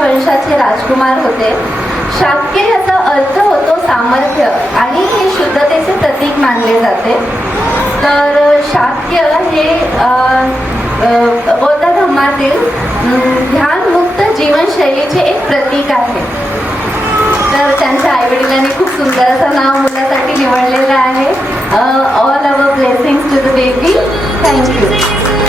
वंशाचे राजकुमार होते. शाक्य याचा अर्थ होतो सामर्थ्य आणि हे शुद्धतेचे प्रतीक मानले जाते. तर शाक्य हे बौद्ध धर्मातील ध्यानमुक्त जीवनशैलीचे एक प्रतीक आहे. तर त्यांच्या आईवडिलांनी खूप सुंदर असं नाव मुलासाठी निवडलेलं आहे. All our blessings to the baby. Thank you.